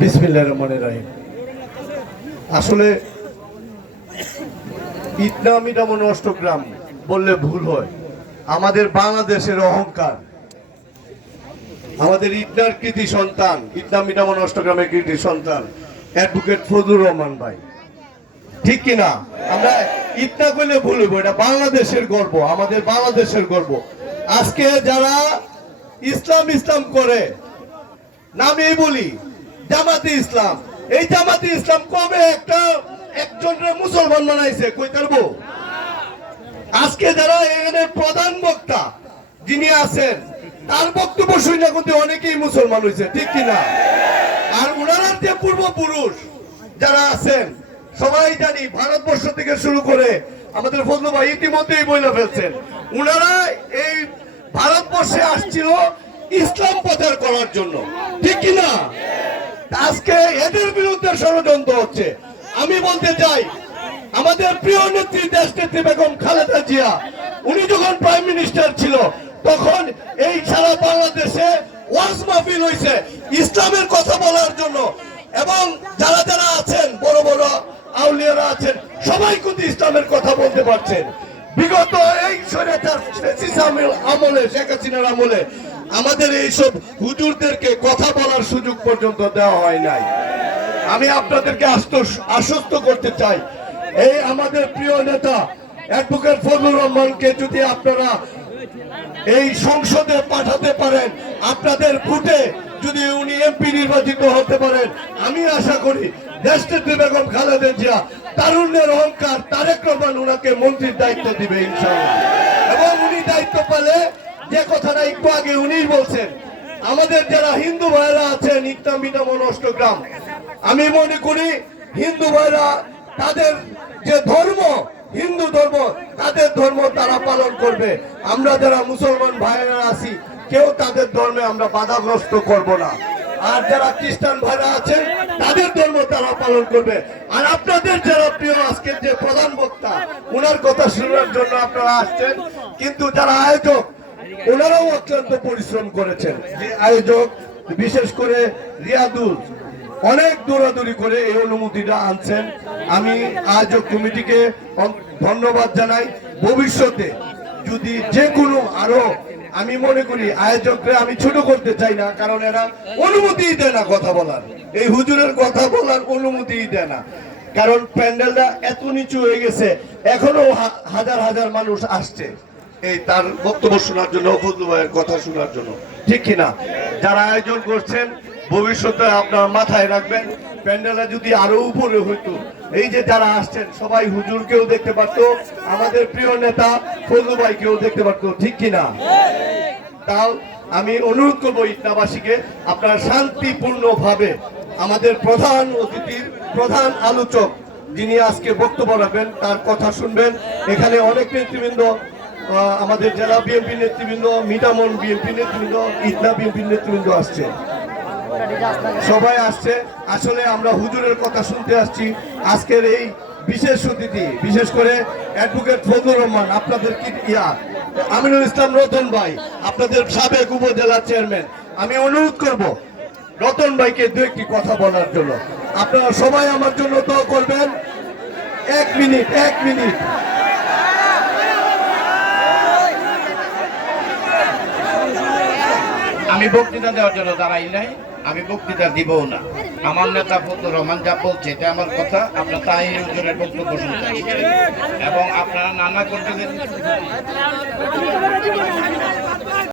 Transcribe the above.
বিসমিল্লাহির রহমানির রহিম। আসলে ইটনা মিটামন অষ্টগ্রাম বললে ভুল হয়। আমাদের বাংলাদেশের অহংকার, আমাদের ইটনার কৃতি সন্তান, ইটনা মিটামন অষ্টগ্রামের কৃতি সন্তান অ্যাডভোকেট ফজলুর রহমান ভাই, ঠিক কিনা? আমরা ইটনা করলে ভুল হইব, এটা বাংলাদেশের গর্ব, আমাদের বাংলাদেশের গর্ব। আজকে যারা ইসলাম ইসলাম করে নামেই বলি জামাতে ইসলাম, এই জামাতে ইসলাম কবে একজনের মুসলমান বানাইছে কই পারবো? আজকে যারা এখানে প্রধান বক্তা যিনি আছেন তার বক্তব্য শুনে কিন্তু অনেকেই মুসলমান হয়েছে, ঠিক কিনা? আর উনার যে পূর্বপুরুষ যারা আছেন সবাই জানি, ভারতবর্ষ থেকে শুরু করে আমাদের ফজলু ভাই ইতিমধ্যেই বলে ফেলছেন, উনারা এই ভারতবর্ষে আসছিল ইসলাম প্রচার করার জন্য, ঠিক কিনা? আজকে এদের বিরুদ্ধে ষড়যন্ত্র হচ্ছে। আমি বলতে চাই, আমাদের প্রিয় নেত্রী দেশনেত্রী বেগম খালেদা জিয়া উনি যখন প্রাইম মিনিস্টার ছিল তখন এই সারা বাংলাদেশে ওয়াজ মাহফিল হয়েছে ইসলামের কথা বলার জন্য, এবং যারা যারা আছেন বড় বড় আউলিয়ারা আছেন সবাই কিন্তু ইসলামের কথা বলতে পারছেন। বিগত এই আমলে, শেখ হাসিনার আমলে আমাদের এইসব হুজুরদেরকে কথা বলার সুযোগ পর্যন্ত দেওয়া হয় নাই। আমি আপনাদেরকে আশ্বস্ত করতে চাই, এই আমাদের প্রিয় নেতা অ্যাডভোকেট ফজলুর রহমানকে যদি আপনারা এই সংসদে পাঠাতে পারেন, আপনাদের ভোটে যদি উনি এমপি নির্বাচিত হতে পারেন, আমি আশা করি দেশনেত্রী বেগম খালেদা জিয়া তারুণ্যের অহংকার তারেক রহমান উনাকে মন্ত্রীর দায়িত্ব দিবে ইনশাআল্লাহ। এবং উনি দায়িত্ব পেলে, যে কথাটা একটু আগে উনি বলছেন, আমাদের যারা হিন্দু ভাইরা আছেন ইটনা মিটামন অষ্টগ্রাম, আমি মনে করি হিন্দু ভাইরা তাদের যে ধর্ম, হিন্দু ধর্ম, তাদের ধর্ম তারা পালন করবে। আমরা যারা মুসলমান ভাইরা আছি কেউ তাদের ধর্মে আমরা বাধাগ্রস্ত করব না। আর যারা খ্রিস্টান ভাইরা আছেন তাদের ধর্ম তারা পালন করবে। আর আপনাদের যারা প্রিয় আজকের যে প্রধান বক্তা, ওনার কথা শোনার জন্য আপনারা আসছেন, কিন্তু যারা আয়োজক ওনারাও অত্যন্ত পরিশ্রম করেছেন। যে আয়োজক বিশেষ করে রিয়াদুল অনেক দৌড়াদৌড়ি করে এই অনুমতিটা আনছেন, আমি আয়োজক কমিটিকে ধন্যবাদ জানাই। ভবিষ্যতে যদি যে কোনো আরো, আমি মনে করি আয়োজকরা আমি ছোট করতে চাই না, কারণ এরা অনুমতিই দেয় না কথা বলার, এই হুজুরের কথা বলার অনুমতিই দেয় না, কারণ প্যান্ডেলটা এত নিচু হয়ে গেছে, এখনো হাজার হাজার মানুষ আসছে এই তার বক্তব্য শোনার জন্য, ফজলু ভাইয়ের কথা শোনার জন্য, ঠিক কিনা? যারা আয়োজন করছেন ভবিষ্যতে আপনারা মাথায় রাখবেন, প্যান্ডেলটা যদি আরো উপরে হইতো, এই যে যারা আসছেন সবাই হুজুরকেও দেখতে পারতো, আমাদের প্রিয় নেতা ফজলু ভাইকেও দেখতে পারতো, ঠিক কিনা? তাও আমি অনুরোধ করবো ইটনাবাসীকে, আপনারা শান্তিপূর্ণ ভাবে আমাদের প্রধান অতিথির, প্রধান আলোচক যিনি আজকে বক্তব্য রাখবেন তার কথা শুনবেন। এখানে অনেক নেতৃবৃন্দ, আমাদের জেলা বিএনপি নেতৃবৃন্দ, মিটামন বিএনপি নেতৃবৃন্দ, ইটনা বিএনপি নেতৃবৃন্দ আসছে, সবাই আসছে। আসলে আমরা হুজুরের কথা শুনতে আসছি। আজকের এই বিশেষ অতিথি, বিশেষ করে অ্যাডভোকেট ফজলুর রহমান, আপনাদের কি আমিনুল ইসলাম রতন ভাই, আপনাদের সাবেক উপজেলা চেয়ারম্যান, আমি অনুরোধ করব রতন ভাইকে দু একটি কথা বলার জন্য। আপনারা সবাই আমার জন্য দোয়া করবেন। 1 মিনিট, 1 মিনিট। আমি বক্তৃতা দেওয়ার জন্য দাঁড়াই নাই, আমি বক্তৃতা দিবও না। আমার নেতা ফজলুর রহমান যা বলছে এটা আমার কথা, আপনার তাই হুজুরের বক্তব্য শুনতে এবং আপনারা নানা করতে